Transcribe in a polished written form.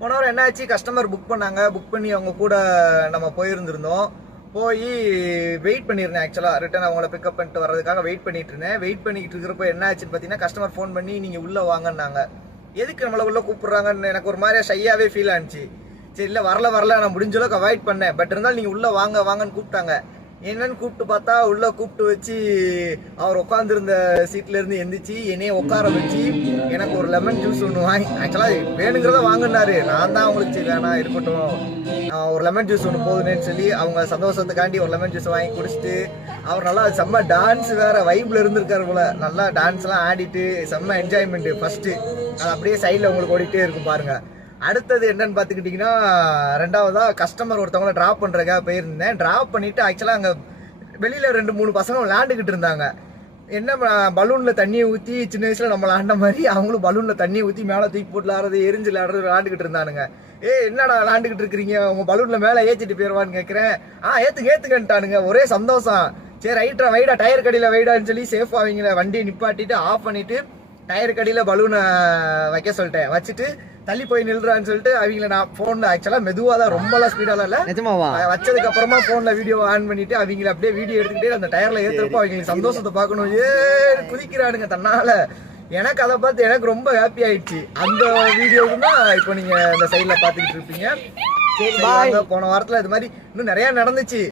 போன வாரம் என்ன ஆச்சு, கஸ்டமர் புக் பண்ணாங்க. புக் பண்ணி அவங்க கூட நம்ம போயிருந்திருந்தோம். போய் வெயிட் பண்ணியிருந்தேன். ஆக்சுவலாக ரிட்டன் அவங்கள பிக்கப் பண்ணிட்டு வர்றதுக்காக வெயிட் பண்ணிட்டு இருந்தேன். வெயிட் பண்ணிட்டு இருக்கிறப்ப என்ன ஆச்சுன்னு பார்த்தீங்கன்னா, கஸ்டமர் ஃபோன் பண்ணி நீங்கள் உள்ளே வாங்கினாங்க. எதுக்கு நம்மளை உள்ளே கூப்பிட்றாங்கன்னு எனக்கு ஒரு மாதிரியா ஷையாகவே ஃபீல் ஆனிச்சு. சரி இல்லை வரல நான் முடிஞ்ச அளவுக்கு அவாய்ட் பண்ணேன். பட் இருந்தாலும் நீங்கள் உள்ளே வாங்கன்னு கூப்பிட்டாங்க. என்னன்னு கூப்பிட்டு பார்த்தா உள்ளே கூப்பிட்டு வச்சு அவர் உட்காந்துருந்த சீட்ல இருந்து எந்திரிச்சு என்னையே உட்கார வச்சு எனக்கு ஒரு லெமன் ஜூஸ் ஒன்று வாங்கி, ஆக்சுவலாக வேணுங்கிறத வாங்கினாரு. நான் தான் அவங்களுக்கு சரி வேணாம் இருக்கட்டும், ஒரு லெமன் ஜூஸ் ஒன்று போதுன்னு சொல்லி அவங்க சந்தோஷத்துக்காண்டி ஒரு லெமன் ஜூஸ் வாங்கி குடிச்சிட்டு, அவர் நல்லா செம்ம டான்ஸ் வேற வைப்ல இருந்திருக்காரு போல. நல்லா டான்ஸ்லாம் ஆடிட்டு செம்ம என்ஜாய்மெண்ட். ஃபர்ஸ்ட் அது அப்படியே சைடில் உங்களுக்கு ஓடிட்டே இருக்கும் பாருங்க. அடுத்தது என்னன்னு பார்த்துக்கிட்டிங்கன்னா, ரெண்டாவதா கஸ்டமர் ஒருத்தவங்கள ட்ராப் பண்ணுறதுக்காக போயிருந்தேன். ட்ராப் பண்ணிவிட்டு ஆக்சுவலாக அங்கே வெளியில் 2-3 பசங்க விளையாண்டுக்கிட்டு இருந்தாங்க. என்ன பலூனில் தண்ணியை ஊற்றி சின்ன வயசில் நம்ம விளாண்ட மாதிரி அவங்களும் பலூனில் தண்ணியை ஊற்றி மேலே தூக்கி போட்டு விளாடுறது, எரிஞ்சு விளாடுறது விளாண்டுக்கிட்டு இருந்தானுங்க. என்னடா விளாண்டுக்கிட்டு இருக்கிறீங்க, உங்கள் பலூனில் மேலே ஏற்றிட்டு போயிடுவான்னு கேட்குறேன். ஏற்றுங்கன்ட்டானுங்க. ஒரே சந்தோஷம். சரி ரைட்டா வைடா, டயர் கடியில் வைடான்னு சொல்லி சேஃபாக அவங்கள வண்டியை நிப்பாட்டிட்டு ஆஃப் பண்ணிவிட்டு டயர் கடியில் பலூனை வைக்க சொல்லிட்டேன். வச்சுட்டு தள்ளி போய் நில்றான்னு சொல்லிட்டு அவங்கள நான் போன்ல ஆக்சுவலா மெதுவா தான், ரொம்பலாம் ஸ்பீடால இல்ல, வச்சதுக்கு அப்புறமா போன்ல வீடியோ ஆன் பண்ணிட்டு அவங்கள அப்படியே வீடியோ எடுத்துக்கிட்டே அந்த டயர்ல ஏத்துறப்போ அவங்களுக்கு சந்தோஷத்தை பார்க்கணும். குதிக்கிறானுங்க தன்னால. எனக்கு அதை பார்த்து எனக்கு ரொம்ப ஹாப்பி ஆயிடுச்சு. அந்த வீடியோவுக்கு தான் இப்போ நீங்க இந்த சைட்ல பாத்துக்கிட்டு இருப்பீங்க. போன வாரத்துல இது மாதிரி இன்னும் நிறைய நடந்துச்சு.